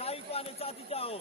დაიყვანე წადიდაო.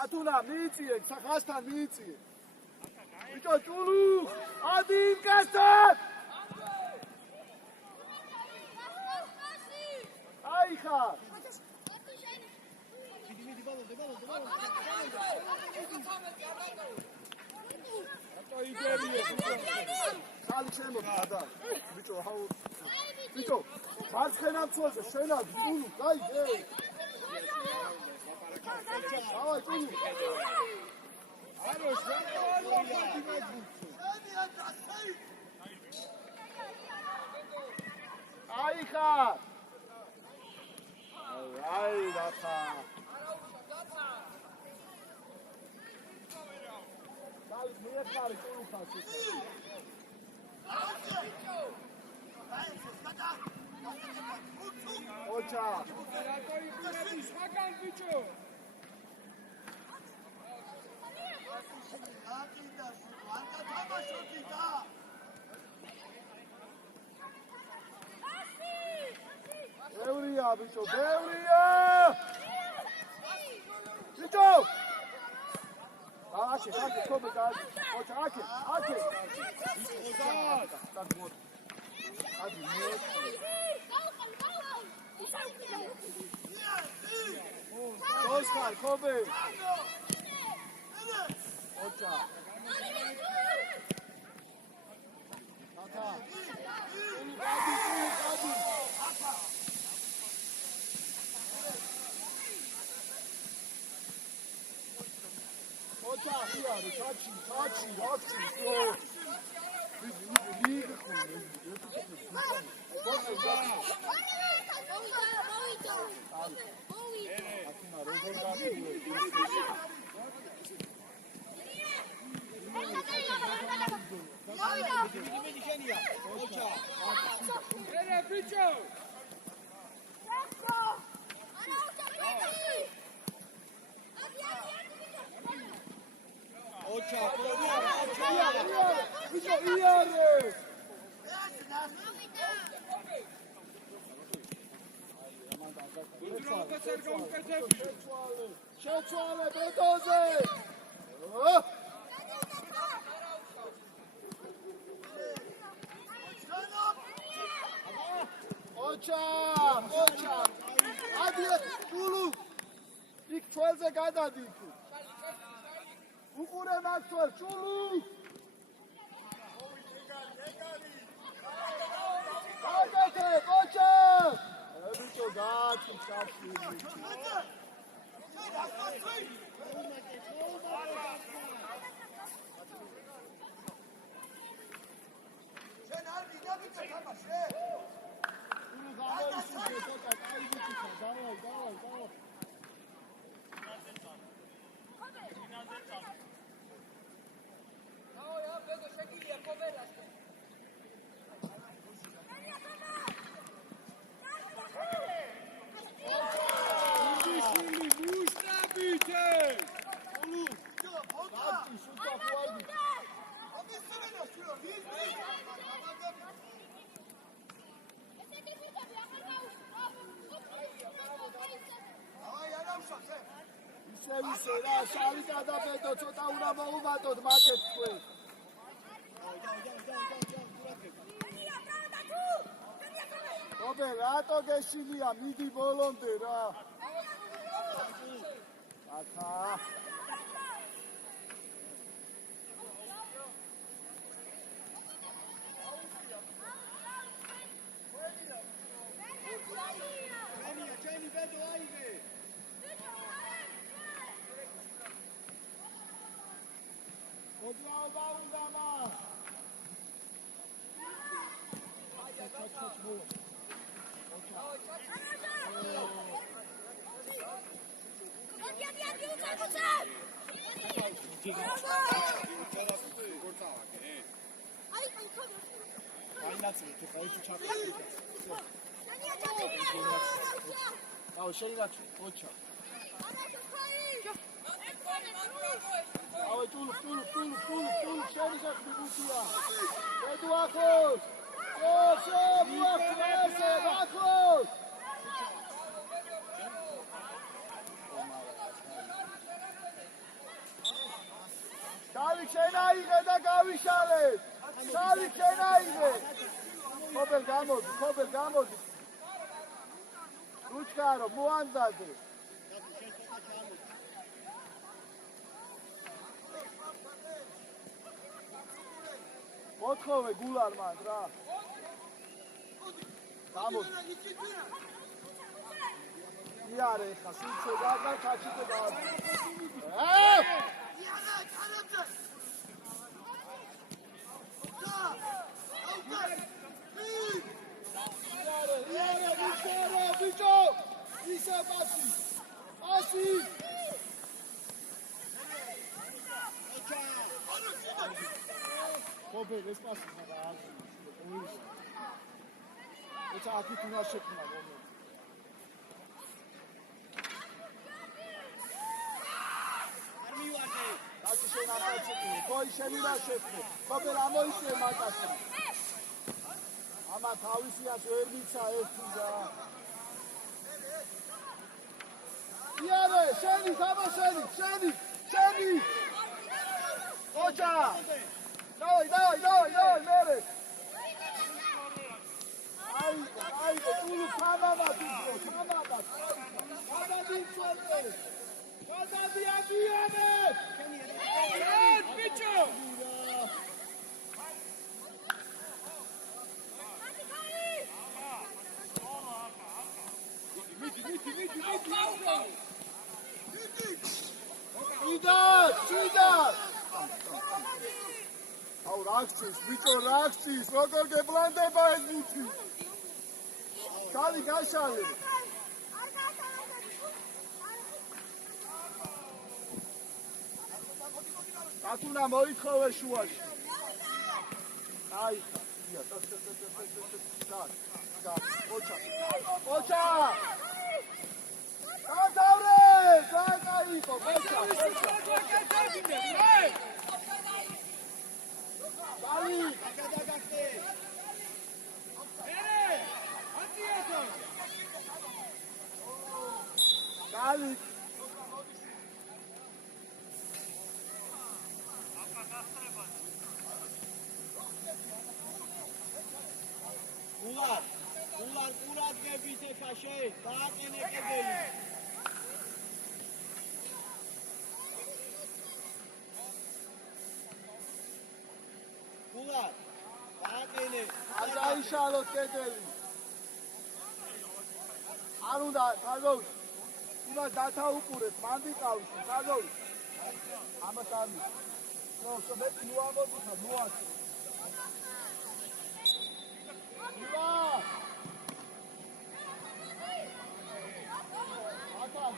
Atuna, miitsiye, sakhastan miitsiye. Bicho chulu, adim kastan. Aykha. Khali შემოდგა და bicho how bicho მარცხენა მცველზე შენა გული გაიგე Давай, Туни! Хорош, Айха! Ай, Даха! ხალხ მიეყარი კულუხას ოჩა რატო იყურები სხვაგან ბიჭო ბევრია ბიჭო ბევრია ბიჭო აშე ხალხი ხობე გადი ოჩა აკე ადი მე Oscar, Kobe. Ocha. Tata. Ocha, here, touchy, rocky, slow. შეცვალე ბეტოზე ოჩა ადიე გულუ იქ ჩვენზე გადადი უყურე მაქსველ ჩულუ აგეთე ოჩა ბიჭო გააჩი ჩაში ისე რა შალი დადაბედო ცოტა უნდა მოუმატოთ მათეთ თქვენ ობე რატო გეშინია მიდი ბოლომდე რა აკა Kober gamodi. Ruchkaro, muandade. Otkove gular man, ra. Gamodi. Iare, khasincho daga, kachite daga. Bicho! Isa Basi! Basi! ყოფილ ეს პასი ხარ არის. ოის. ეცა აქეთ უნდა შექმნა მომენტი. არ მივარდე. დაში შენ არ შექმნი. თოი შენ უნდა შექმნი. ყოფილ ამოიწე მაკასა. ამა თავისიაც ვერ მიცა ერთი და იარე, შენი, თამაშენი, შენი! ოჯა! დავай, მერე! აი, თუ თამამად იყო, თამამად! გადადიადიანე! Red, bicho! Cidad! Au, raksis, bicho, raksis, როგორ გეპლანდება ეს ბუთი? Კალი გაშალე. ატუნა მოითხოვე შუაში. აი, ია, ოჩა! გადავრე! გაიყო, ოჩა! Dali! გადაგახტე. Dali! გულარ ყურადღებით ეხაშე, დააყენე კედელი. გულარ დააყენე. არ დაიშალოთ კედელი. არ უნდა, თაგოვი. იმას დათაუყურეთ, მანდი ყავში, თაგოვი. ამას არ მის. ნო, მეტი ნუ ამოდიხარ, ნუ ასე.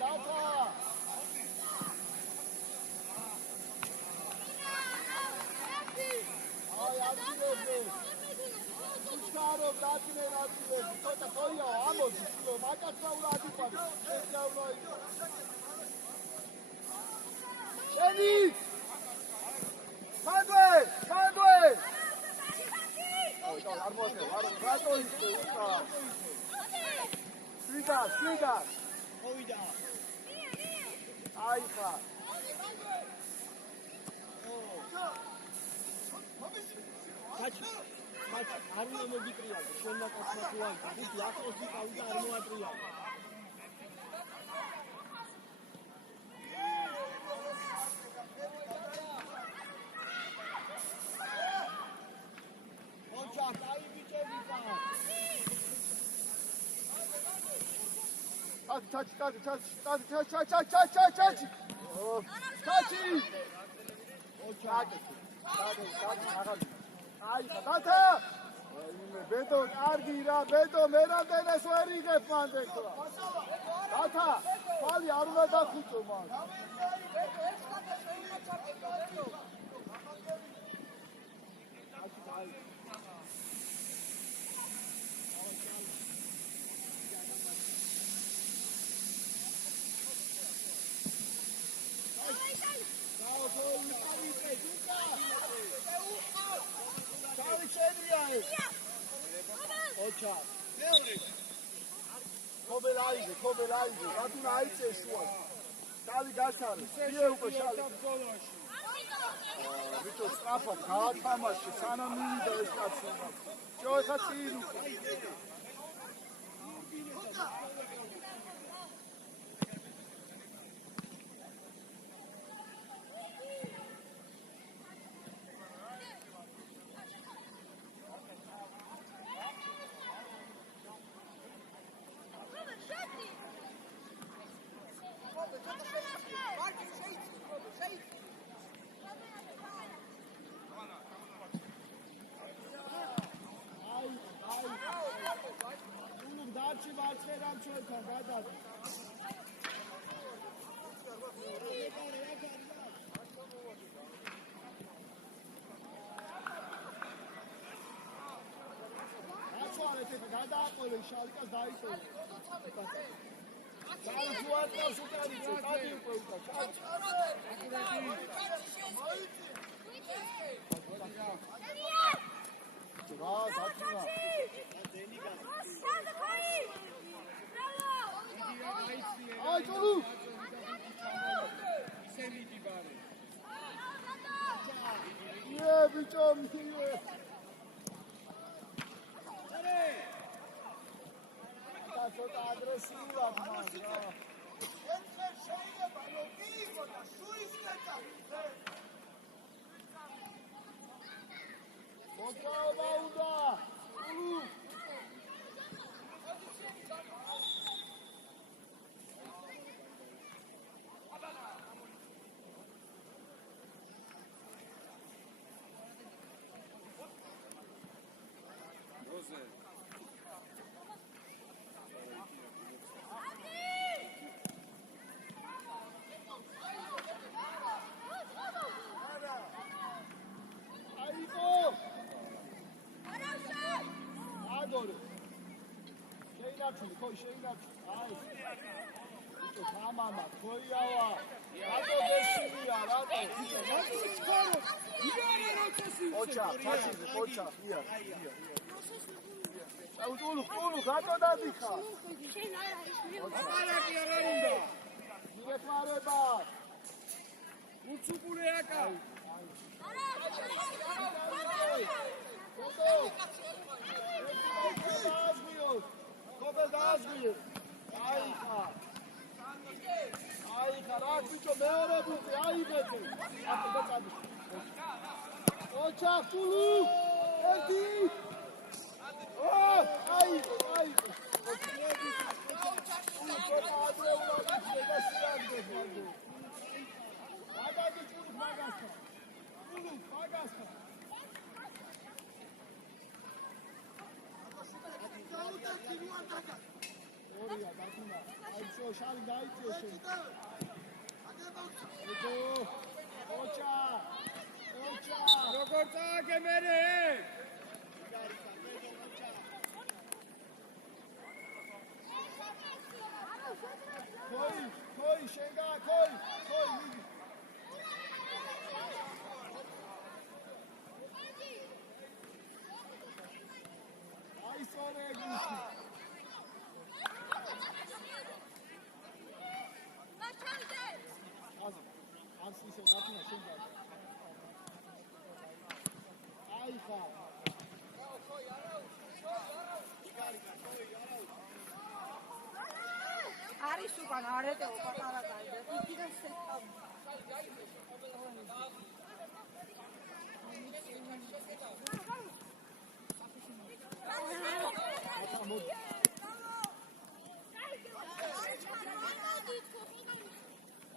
Data! Ay, atıyorum. Uçkarım, datınen atıyorum. Sonra koyuyor, amocuk. Makasla uladı var. Bekle uladı. Şenit! Kadve! Ay, armote, armote işte. Svidar. Ოვიდა. აიხა. ხაჩი, არ უნდა მოგიტრიალო, შენმა კაცმა თუ არ გიხი, ახლოს ვიყავი და არ მოატრიალო. ოჩა, აი ბიჭები და Taç. Ay, data! Beto, argi ra, beto, merandene sueri gefmande kula. Data, pali aruna da khuto man. ოჩა. ქობელაიზე, რატომ აიწე შუა? დავი გასარე, ძიე უკვე შალი. ვიტო სწრაფად გაათამაშე, სანამ მივიდა ეს კაცი. ჯოხა წინ უკვე. ეხა გადააყოლე შალიკას დაიწყო. ძალიან უარყავს უკანიცე, გადიიყო უკან. დათუნა. აი წოლუ. ბიჭო მიე. ცოტა აგრესიულად მაგრამ ერთხელ შეიძლება რომ მიიღო და შუისკეთა მოძრაობა უნდა Koi sheina ai to mama koiawa rato desiya rato ocha ia ulu rato dadikha ocha ki ara unda მიეთმარება უცუპური აკა Kobel dazgir. Ayxa. რა ბიჭო მეორე ბუწი აიღეთე. აბა დაწადი. ოჩა ფულუ. ერთი. აიღო. Oraya bakma. Ay şu şal dayıtıyorsun. Oça. Rokorta kemeri. Koy şenga koy. Ay sonra gitti. Ansisi bakma şenga. Ayxa. არის უკან არეთეო პატარა გაიგე. იქიდან შეწყავ.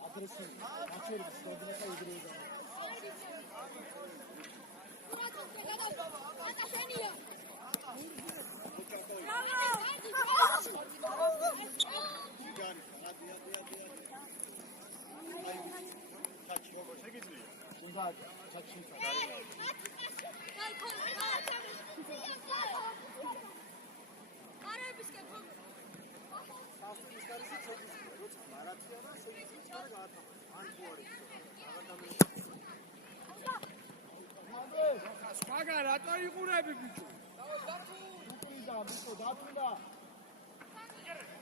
Agresif. Açıyorum. Stadına gidiyor. Aga, rato იყურები ბიჭო? უკრიდა, ბიჭო, დათუნა.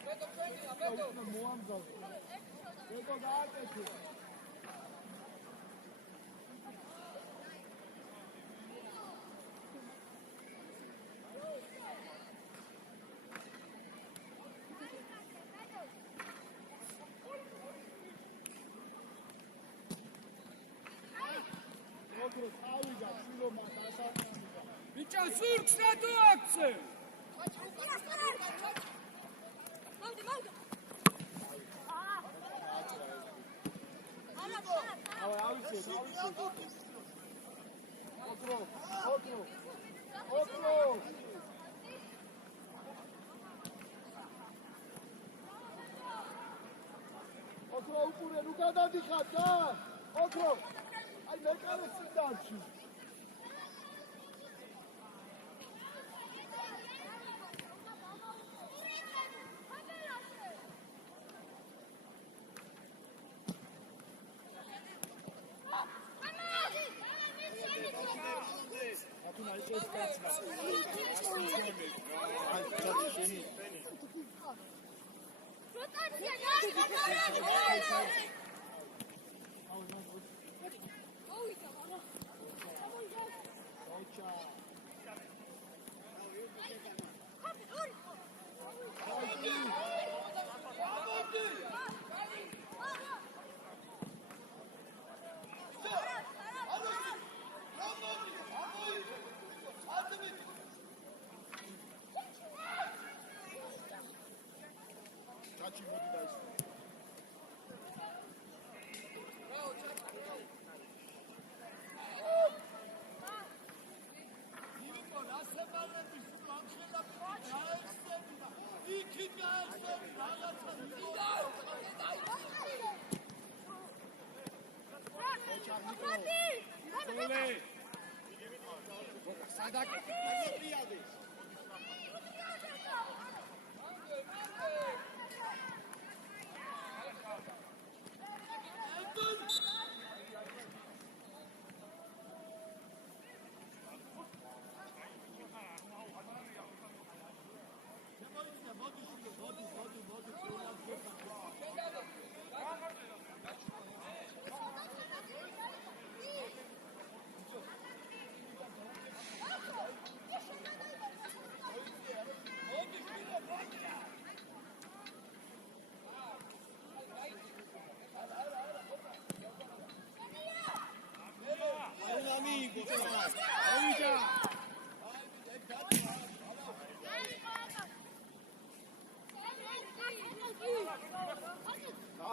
ბედო მოამზადე. ბედო გააკეთე. Bicho surks na tu akce. Otro upure, nu gadadikhat da. Otro. Ay mekare siddachi.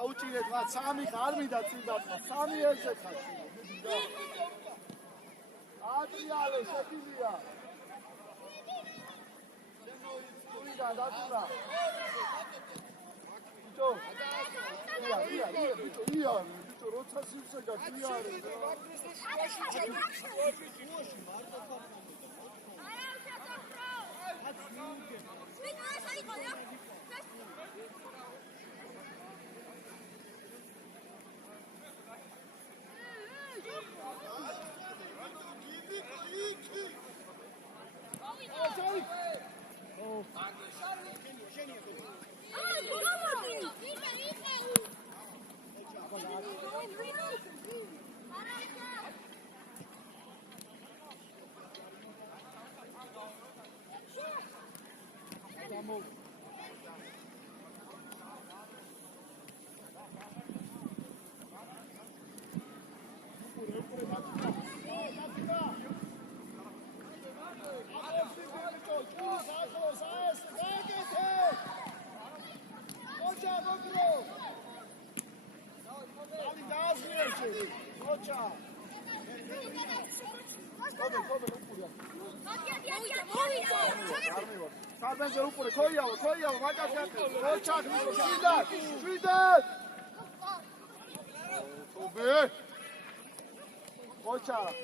აუჭირეთ რა სამი არ მინდა წინდა სამი ერთად ხარ ადრიალე შეფილია შენოიწურიდა დათურა ბიჭო ია ბიჭო როცა სიმსე გაქიარე Carmenze upure, koiavo, makas gati. Očak, švidat! Tobe! Očak!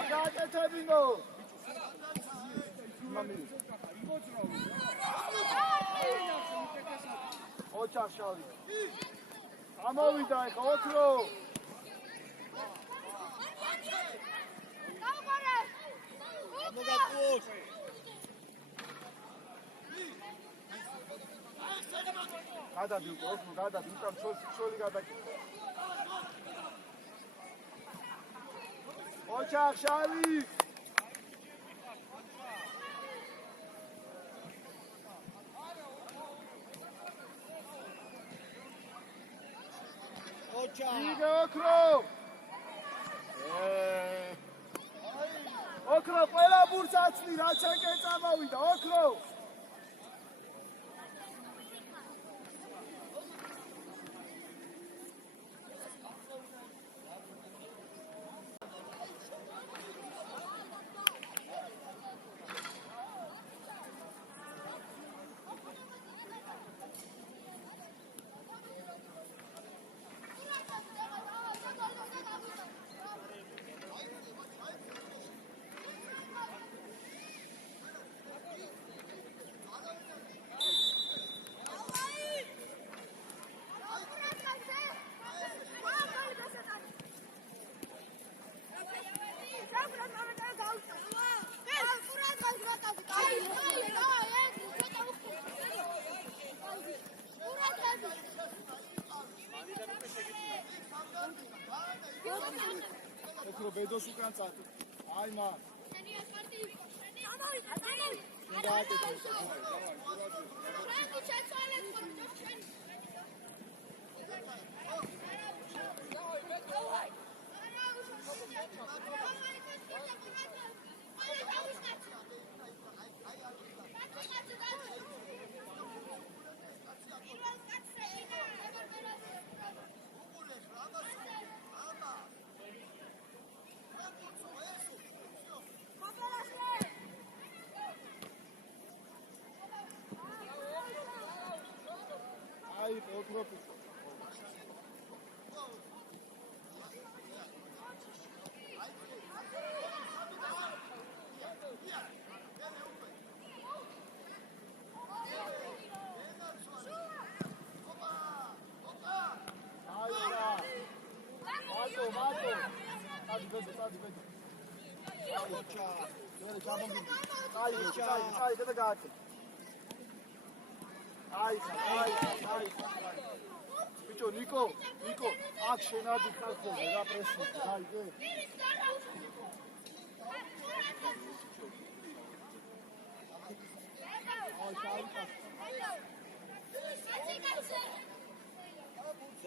Agate tebino! Očak šali. Amovida eka, otro! გადადი უკროს გადადი უკან შოლი გადაკი ოჩახ შალი ოჩახ იგე ოქრო ოქრო ყველა ბურს აცლი რაც ეკე წამოვიდა ოქრო ეთრო ბედოს უკან წადი. აი მან. აი ოქროპი. აი და გააკეთე. აი. ბიჭო ნიკო, აქ შენადი ხალხოზე რა პრესი, გაიგე?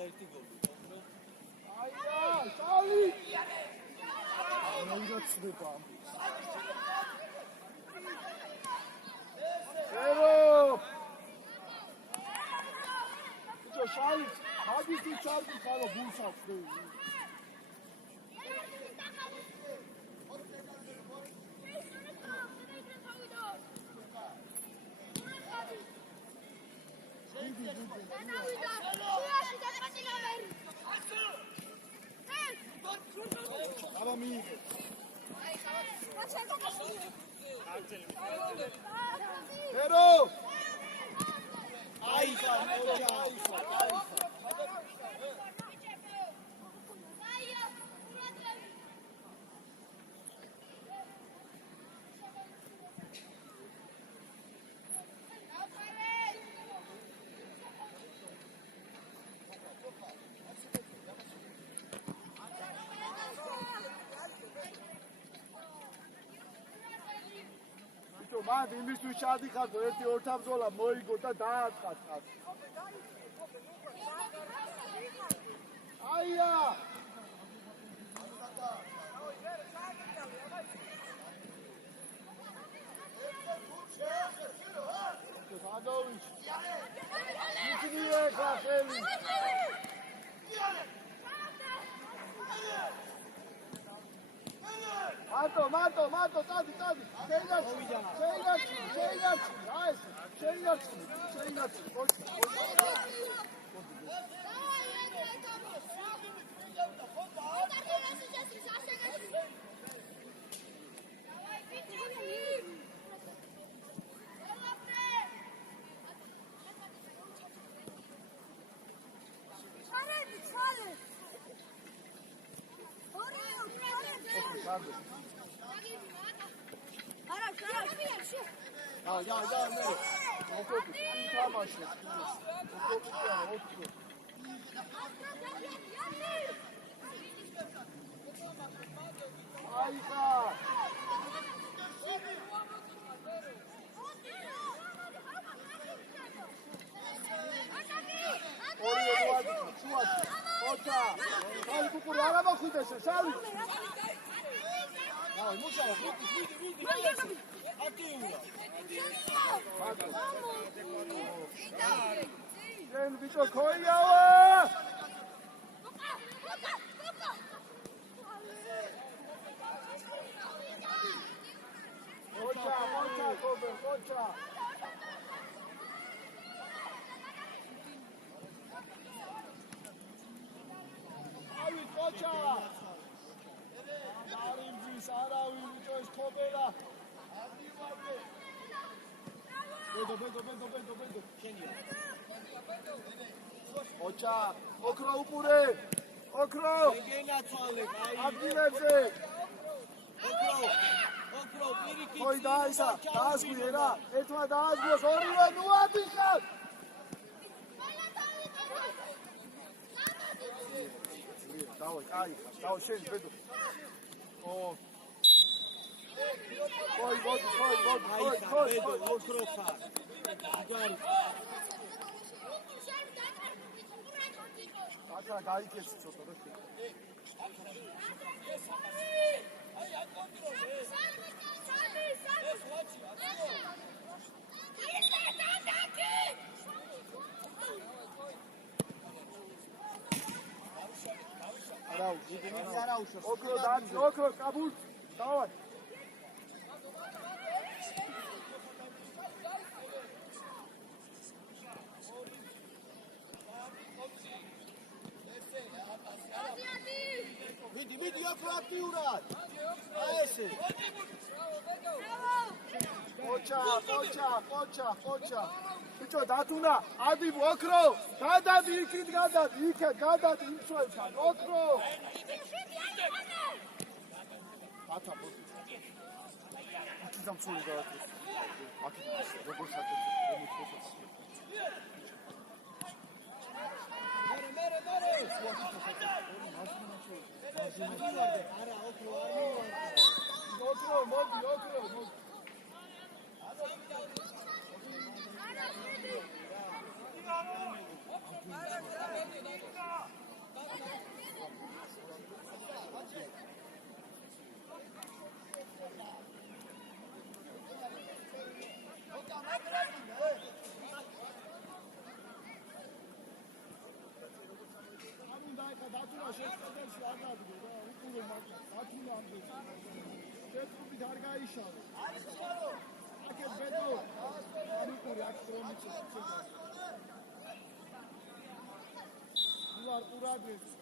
ერთი გოლი. აია, შალი! რა ცდება? ერო! ბიჭო შალი, მაგის ჩარდი ხალო გულსავს ხე. აბა მიიღე. ერო! აი ხა, მან იმისთვის ჩადიხარდო ერთი ორთაბრძოლა მოიგო და დააწყათ. აია! გადავიჩ. იქნია ხელი. მარტო, წადი. შეინარჩი. აი ეს, შეინარჩი. ოქრო უყურე. ოქრო. ეგენაცვალე, აი. ადგილებზე. ოქრო. Koi daisa, daazgui era, ertma daazgos, orive nu adixat. Davai, ai, davai, შენი ბედო. ო. Koi, ოქროხა. იგარი. აკა გაიქეცი ცოტა და შე. Okro dați, okro, cabul. Давай. Vidi okro aktiurad. Aj se. Pocha. Bicho, datuna, adi okro. Gadadi ikit gadadi, iket gadadi imshoetan. Okro. Ata bosi. Ikizam soli gadadi. Ati, როგორ საკეთე, რომი ხოთოს. მერე. არა, ოქრო. მოდი. დათუნა შეწყდელში არ დადგე და უყურო მათუნა ამბობს. შეთქუბით არ გაიშალო. აკეთ ბედო. არ უყური აქ პრომიცი. უარ ყურადებს.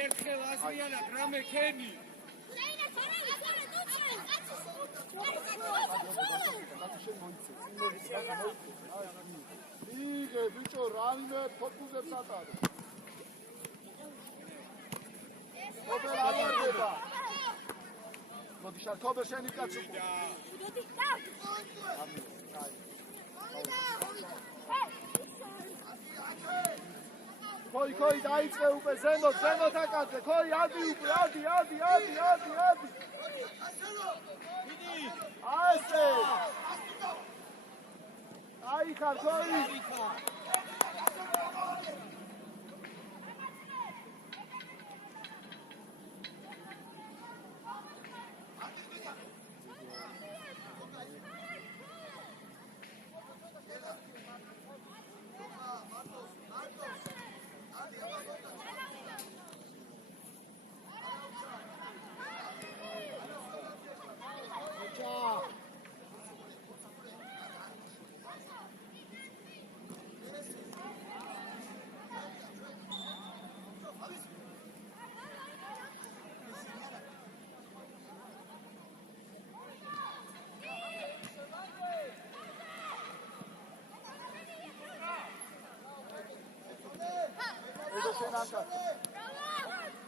ერთხელ ასმიანა გრამე ქენი. იგე ბიჭო რაიმე ფოტუზებს ატარო. ოპერა აღარდება. მოდი შარქობე შენი კაცო. Koi დაიწყე უკვე ზემო თაკაძე. Koi ადი უკვე, ადი. ასე. აიხარ Koi.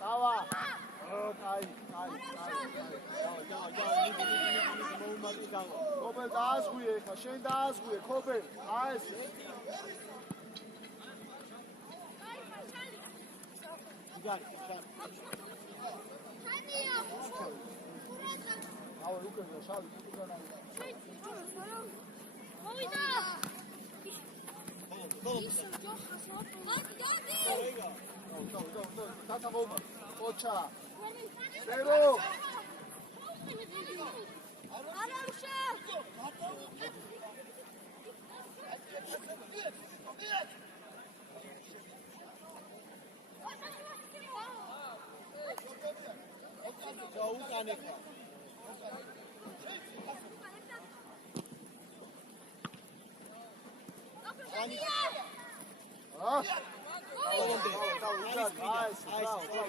დავა კაი კობელ დააზღვიე ხა შენ დააზღვიე კობელ აი ეს აუ უკენა შავი უკენა მოვიდა დათა მოუმა ოჩა ზერო არაუშა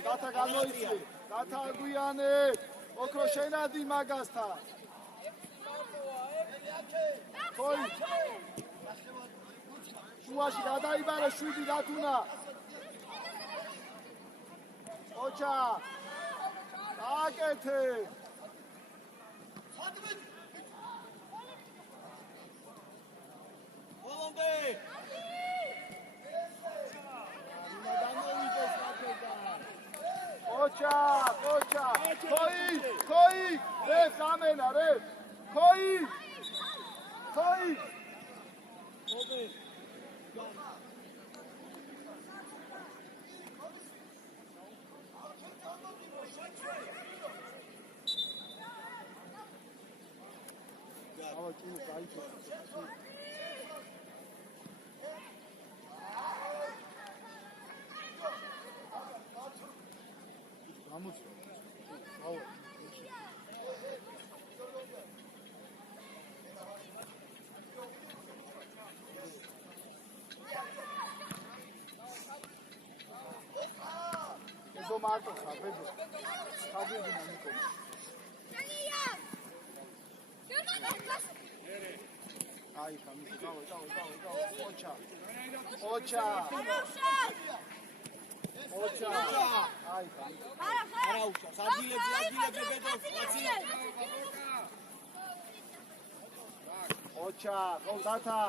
დათა გამოიწვი დათა აგვიანე ოქრო შენადი მაგასთან ხოი შუაში გადაიბარე 7 დათუნა ოჩა აკეთე ბოლომდე ოჩა ხოი რე სამენა რე ხოი მოდე ავა კინო გაიწო გამოწვა ავა ეზო მარტო ხაბედო ხაბედი ნიკო აი გამი დავა ოჩა აი გამი არაუშა სადილებს ბედო ოჩა გოლ დათა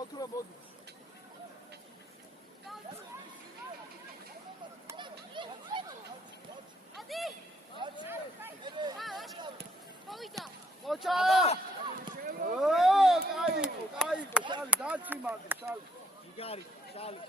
ოქრო მოდი ოჩა კაი შალი დაცი მაგ შალი იგარი შალი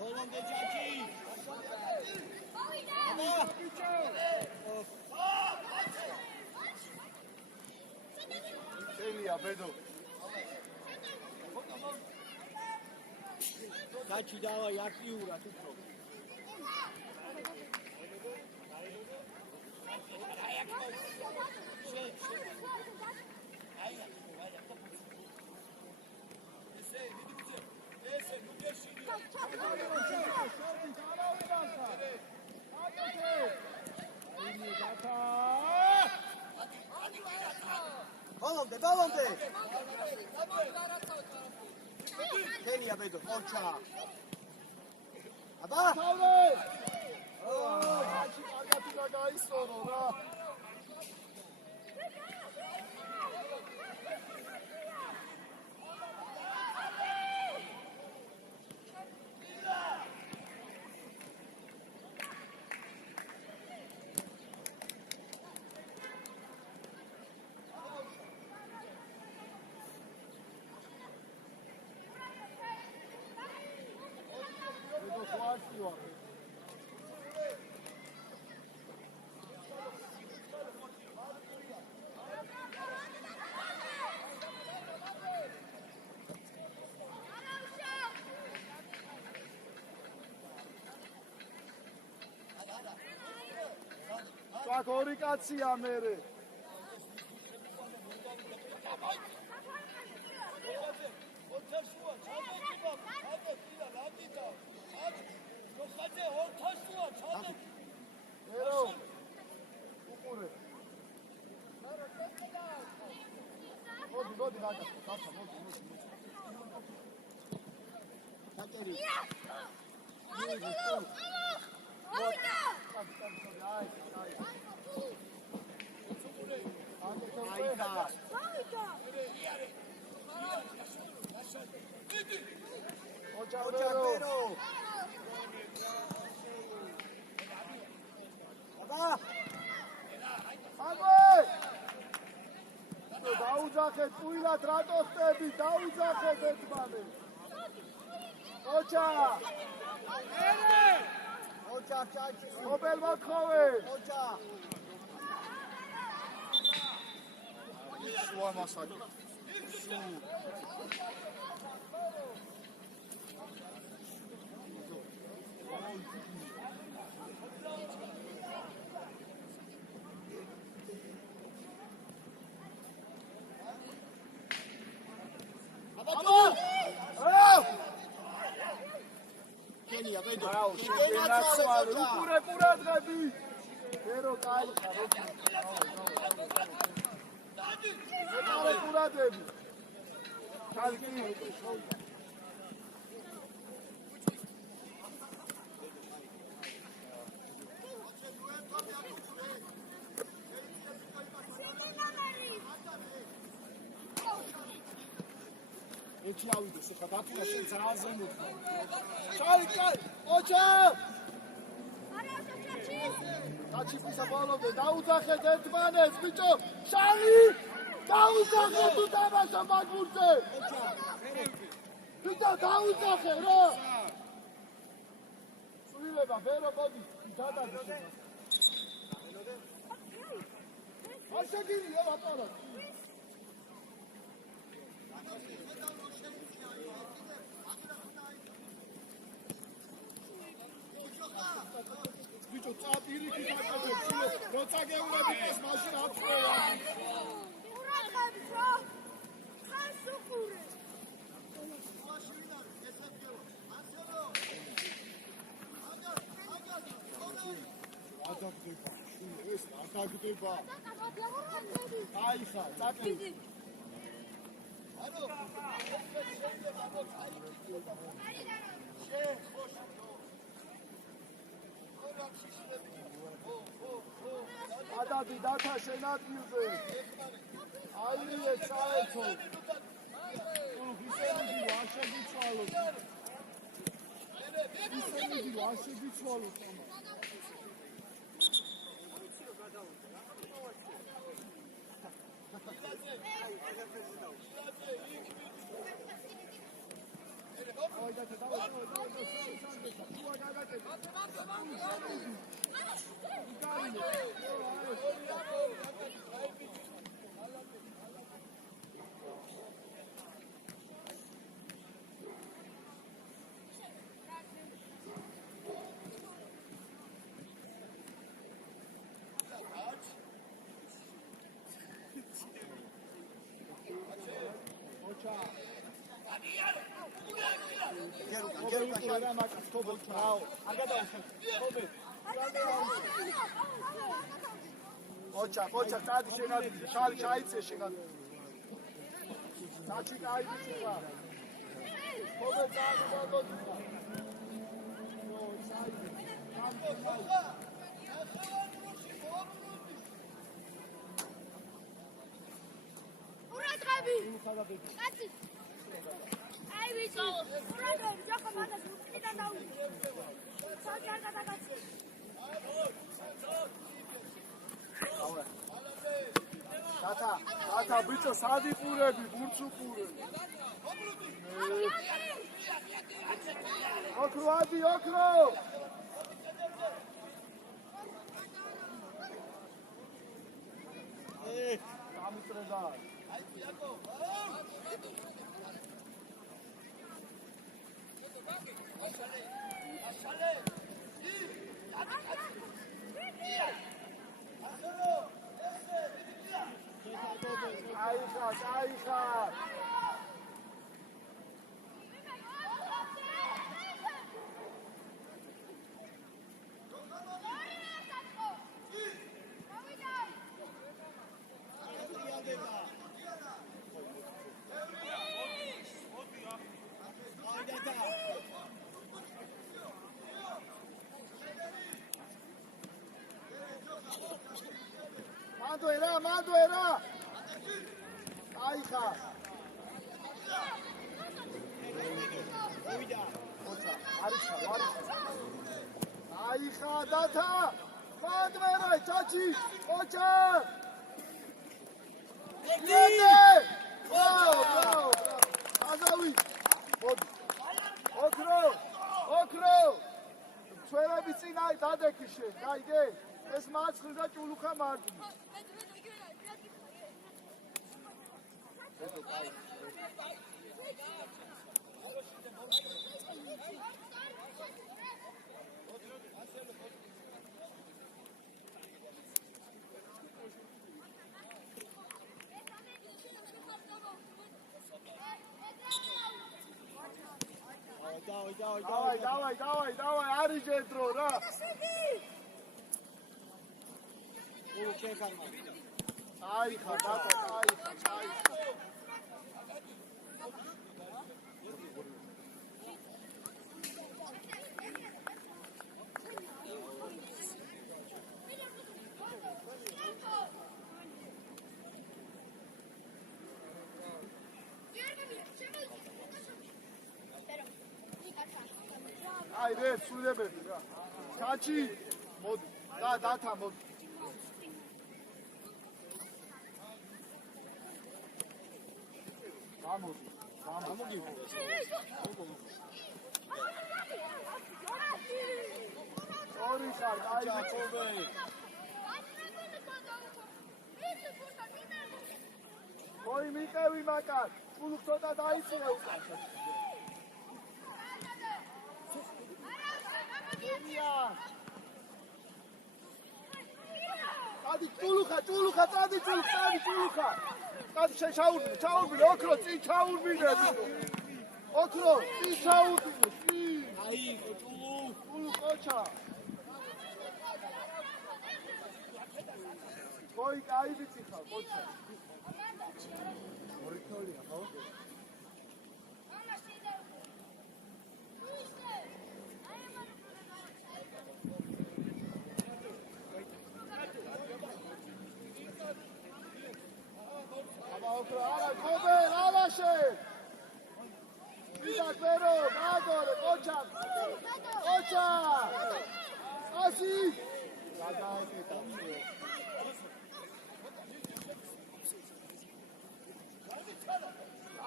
ბოლომდე ჯაჭი შენია ბედო გაჩი დავა აქტიურა თვითონ ბოლომდე თენია ბედო ოჩა აბა თავე აჩი კარგად გაისწორო რა მივარ.Ак ორი კაცია მერე. ერო. უყურე. მოდი რაკა, კაცო, მოდი. კატერი. დაუძახეთ პუილად რატო ხტები დაუძახეთ ერთმანე ოჩა ოჩა ჩაჩი ობელ მოხოვე ოჩა შუა მასაკი Kenia, vedi. Bravo, pure draghi. Vero caro, pure devi. Calchi. ეჩლავიდე ხა დაფიქა შენ ძალზე მოხდა. ჩალი, ოჩა! არა, ჩაჩი. ჩაჩი პისაბოლობე, დაუძახეთ ერთმანეს, ბიჭო. შალი! დაუძახე თუ დამაშა მაგურზე. ოჩა. ბიჭო, დაუძახე რა. სულილება, ვერო მოდი, დადადე. არ შეგირია ვაპარა. Bicho, წაპირი ქიტაკეთებს, როცა გეურებიდეს მაშინ აფროა. ურაღები რა? ხას უყურე. ადაგდება, ეს ადაგდება. აი ხა, წაპირი. ანუ ადადი დათა შენ ადგილზე აიე წაეცო ისინი ვაშეგიცვალოთ ოჩა, წადი შენ ადგილზე, შალი ჩაიცე შენ ადგილზე. საჩი გაიწვა. ხობე წადი მოდი. ურაღები. კაცი. აი ვიცი. ურაღები, ჯახა მანდას უკიდან დაუდი. საჭარ გადაგაცი. დათა ბიჭო სადი პურები ბურცუ პურები ოქრო ადი ოქრო მადვერა აიხა აიხა დათა მადვერა ჩაჩი ოჩა იენე ბრავო აზავი ოქრო ჩვენები წინა დადექი შენ გაიგე ეს მარცხნივ და ჭულუხა მარჯვნივ დავაი არის ჯედრო რა აიხა დათა აიხა აი რე სულებები რა ჩაჩი მოდი დათა მოდი გამოდი ორი ხარ აი ჩაჩობე ოი მიყევი მაკარ კულუხ ცოტა დაიწია უკან Tadi ჭულუხა, tadi ჭულუხა. Tadi ჩაურბილე, ოქრო წინ ჩაურბილე. ოქრო წინ ჩაურბილე. აი, ჭულუხოჩა. Voi კაი ვიცი ხარ, ოჩა. ორი თოლია, ხო? Ara, Kobe, Alashe! Vida Pero, Magore, Ocha! Ocha! Asi!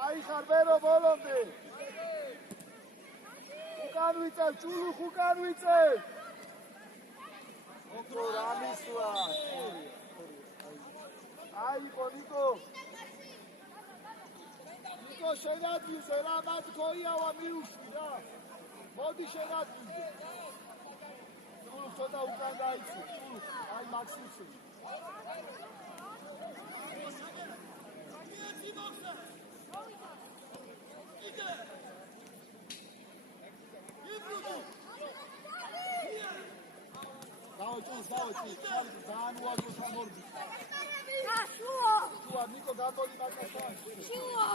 Ai, Jarbero, Bolonde! Ukan Witzel, Chulu, Ukan Witzel! Okro, Ramisua! Ai, Bonito! შენადვილზე რა მათ ქოიავა მიუშვი რა მოდი შენადვილზე ნუ ცოტა უკან დაიცი აი მაქსიმუმი დავჭი დაანუაგო სამორბი შუა ნიკო გაკოდი მაგასთან შუა